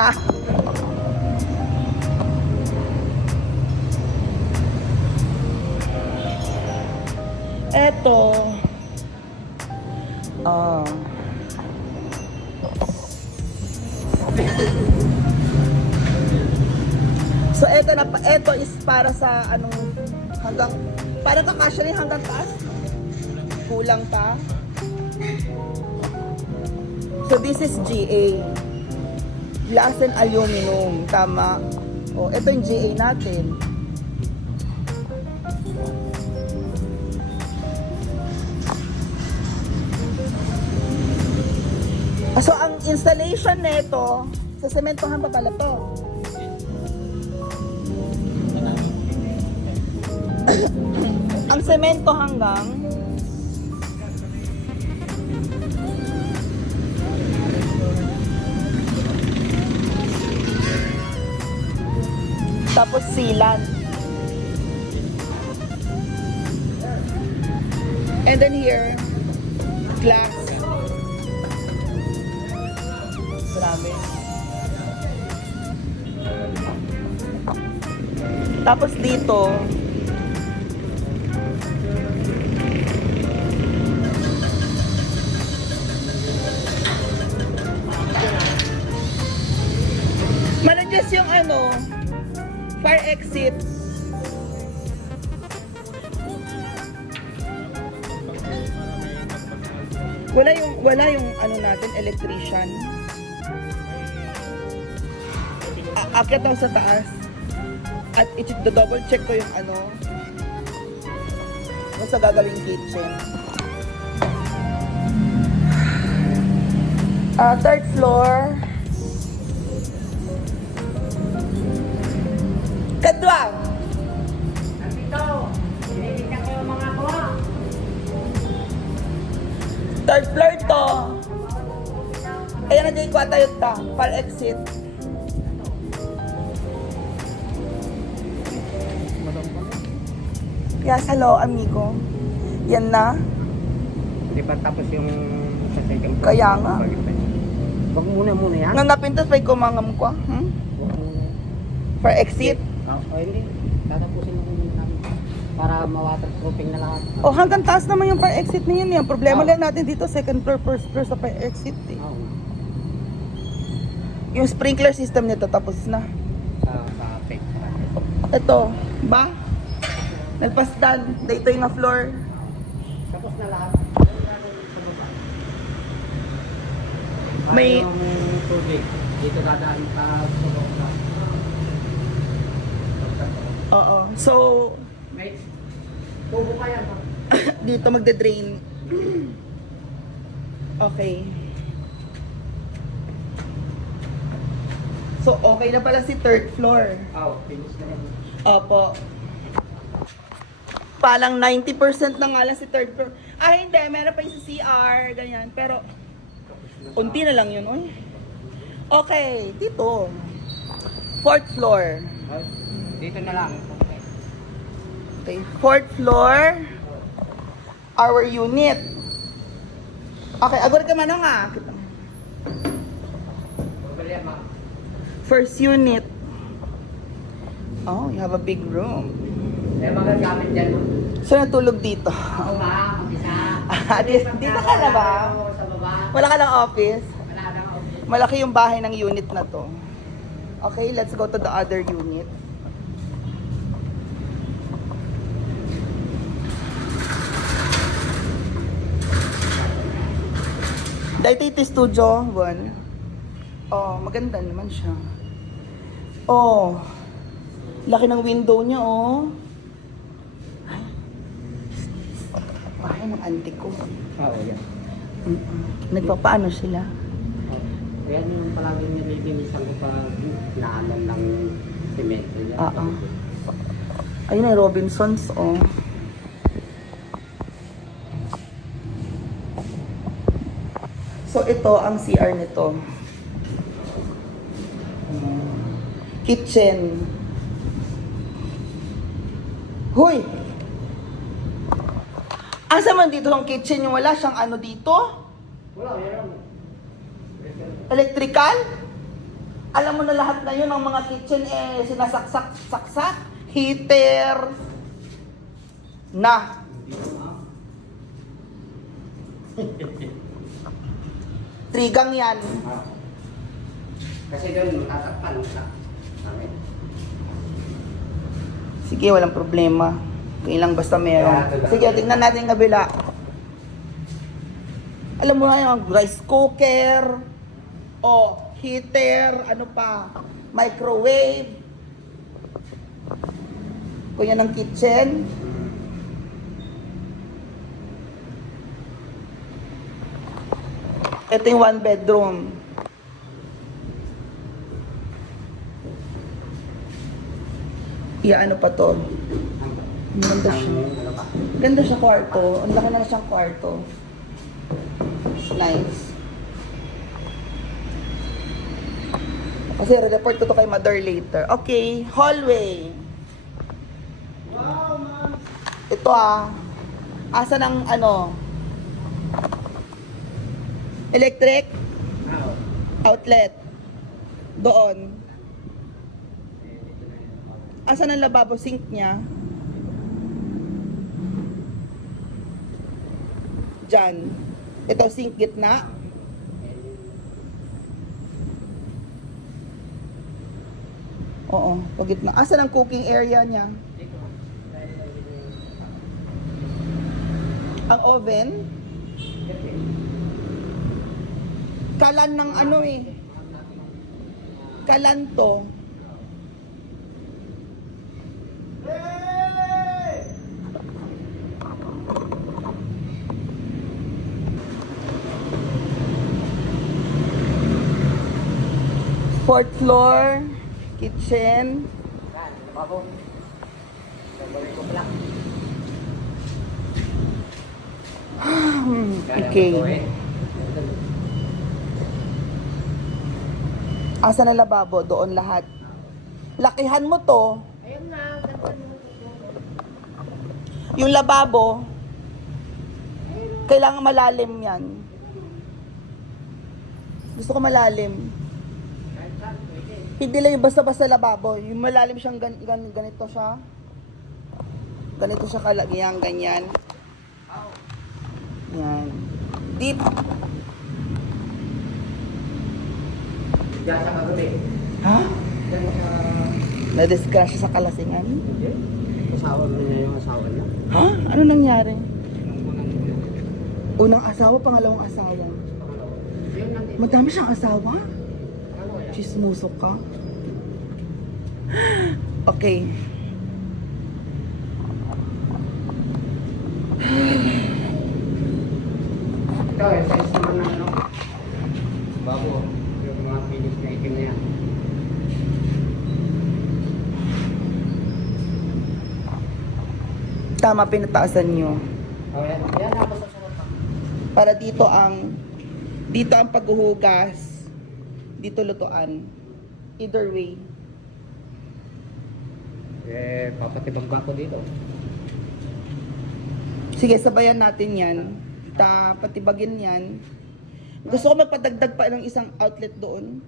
Eto. So eto is para sa anong hanggang para kakasya rin hanggang taas. Kulang pa. So this is GA. Glass and aluminum, tama. Oh, ito yung GA natin. So ang installation nito, sa sementohan pa pala to. Ang semento hanggang tapos sealant. And then here, glass. Grabe. Tapos dito, maladyas yung ano, fire exit. Wala yung ano natin, electrician. Akyat ako sa taas. At double check ko yung ano, kung sa gagaling kitchen. Third floor. Kadwa! Nandito, hinihikan ko yung mga kuha. Third floor to. Ayan na dyan ko atayot ta. Fire exit. Yes, hello amigo. Yan na. Di ba tapos yung sa second floor? Kaya nga. Wag muna yan. Nang napintas may kumangam ko. Wag muna. Fire exit. Hindi. Tatapusin mo muna namin. Para ma-waterproofing na lahat. Oh, hanggang taas naman yung fire exit na yun. Yung problema lang natin dito, second floor, first floor sa fire exit. Eh. Yung sprinkler system nito tapos na. Sa fake. Ito, ba? Nagpasdan. Dito yung floor. Tapos na lahat. May- Yung tubig. Dito dadaan pa sa bawah. Oo. So, May tubo pa yan. dito magde-drain. Okay. So, okay na pala si third floor. Finish na yan. Opo. Palang 90% na nga lang si third floor. Ay, hindi. Meron pa yung sa CR. Ganyan. Pero, unti na lang yun. Oy. Okay. Dito. Fourth floor. Dito na lang. Okay. Fourth floor. Our unit. Okay. Agor ka man nga. First unit. Oh, you have a big room. May mga gamit dyan, no? So, natulog dito. Ako ba? Mag-isa. Dito ka na ba? Sa baba. Wala ka ng office? Wala na ako. Malaki yung bahay ng unit na to. Okay, let's go to the other unit. Dito ito studio 1. Oh, maganda naman siya. Oh, laki ng window niya, oh. Ay, bahay ng auntie ko. Oo, yan. Nagpapaano sila? Yan yung palaging nililinisan ko pag naanan ng semento niya. Oo. Ayun ay Robinsons, oh. So, ito ang CR nito. Kitchen. Hoy! Asa man dito ang kitchen yung wala siyang ano dito? Wala, meron. Electrical? Alam mo na lahat ngayon ng mga kitchen sinasaksak-saksak, heater, na. Trigang yan. Kasi doon matatakpan sa amin. Sige, walang problema. Kailang basta meron. Sige, tingnan natin yung kabila. Alam mo na yung rice cooker, heater, ano pa, microwave. Kung yan ang kitchen. Ito yung one bedroom. Ano pa to? Ganda siya. Ano pa? Ganda siya kwarto. Ang laki na siyang kwarto. Nice. Kasi re-report ko to kay mother later. Okay, hallway. Wow, ma'am! Ito asa ng electric outlet. Doon. Asa ng lababo sink niya? Diyan. Ito sink gitna. Oo, pag gitna. Asa ng cooking area niya? Ang oven? Kalan ng kalan to. Fourth floor, kitchen. Yan, lababo. Sabay ko pala. Okay. Asa na lababo? Doon lahat. Lakihan mo to. Ayun na, ganda mo. Yung lababo, kailangan malalim yan. Gusto ko malalim. Kahit saan, pwede. Hindi lang yung basta-basta lababo. Yung malalim siyang ganito siya. Ganito siya kalagyan, ganyan. Yan. Deep. Diyan sa kagabi. Ha? Diyan sa... Na-discrash sa kalasingan? Hindi. Asawa mo niya yung asawa niya. Ha? Ano nangyari? Yung unang Unang asawa, pangalawang asawa. Yun lang din. Madami siyang asawa? Ano yan? Chismoso ka? Okay. Ito, yung size naman ng bago. Yung mga pinis na itim na yan. Tama, pinataasan nyo. Oh, yan. Yan, tapos sa sarap pa. Para dito ang paghuhugas. Dito lutuan. Either way. Papatibag ba ako dito? Sige, sabayan natin yan. Patibagin yan. Gusto ko magpadagdag pa ng isang outlet doon.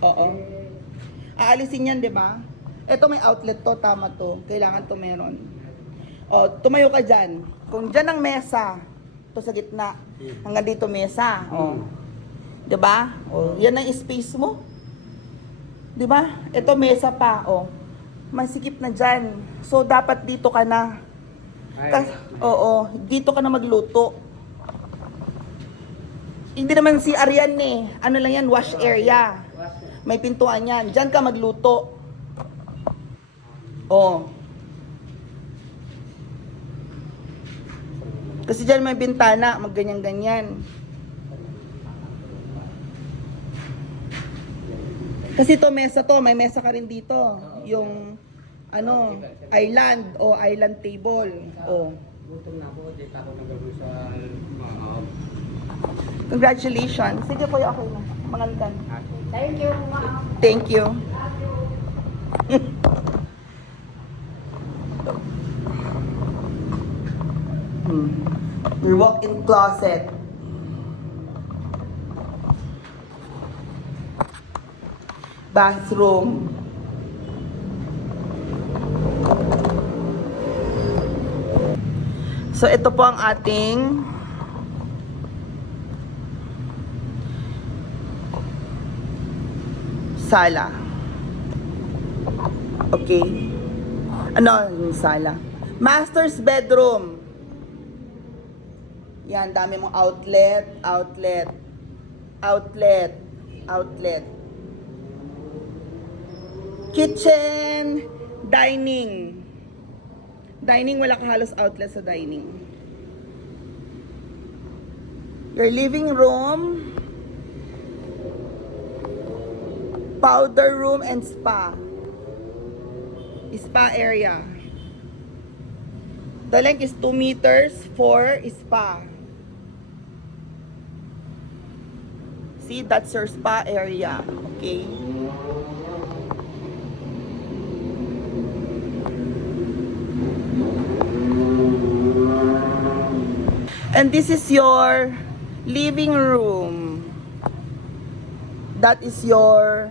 Oo. Aalisin yan, di ba? Ito may outlet to, tama to. Kailangan to meron. O, tumayo ka dyan. Kung dyan ang mesa, to sa gitna. Hanggang dito mesa. O. Di ba? O, yan ang space mo. Di ba? Ito mesa pa. O. Masikip na dyan. So, dapat dito ka na. Oo, dito ka na magluto. Hindi naman si Arian Ano lang yan, wash area. May pintuan yan. Diyan ka magluto. Oh. Kasi diyan may bintana, magganyan-ganyan. Kasi may mesa ka rin dito. Yung island o island table. Oh. Gutom na ako. Dito ako nagawin sa Congratulations. Sige kuya, okay na. Mangantan. Thank you, ma'am. Thank you. Your walk-in closet. bathroom. So ito po ang ating sala. Okay. Ano yung sala? Master's bedroom. Yan, dami mong outlet, outlet, outlet, outlet. Kitchen, dining. Dining, wala ka halos outlet sa dining. Your living room, powder room and spa. Spa area. The length is 2 meters for spa. See, that's your spa area. Okay. And this is your living room. That is your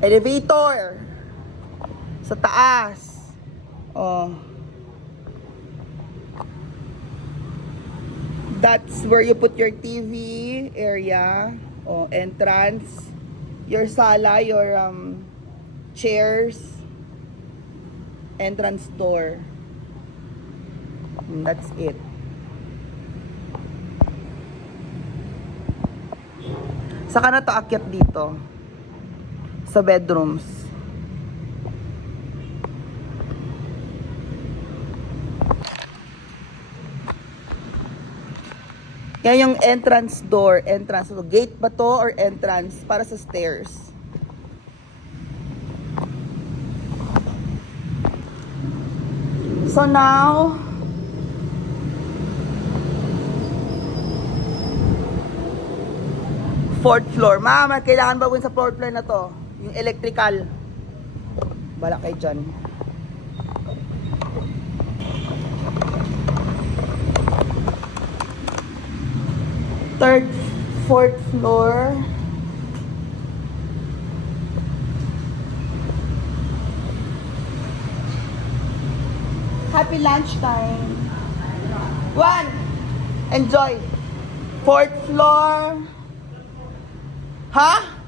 elevator sa taas. That's where you put your TV area. Entrance. Your sala, your chairs. Entrance door. That's it. Saka na to akyat dito sa bedrooms. Yan yung entrance door, entrance. So, gate ba to or entrance para sa stairs? So now, fourth floor. Mama, kailangan ba sa fourth floor na to? Yung electrical. Bala kay John. Third, fourth floor. Happy lunchtime. One. Enjoy. Fourth floor. Ha?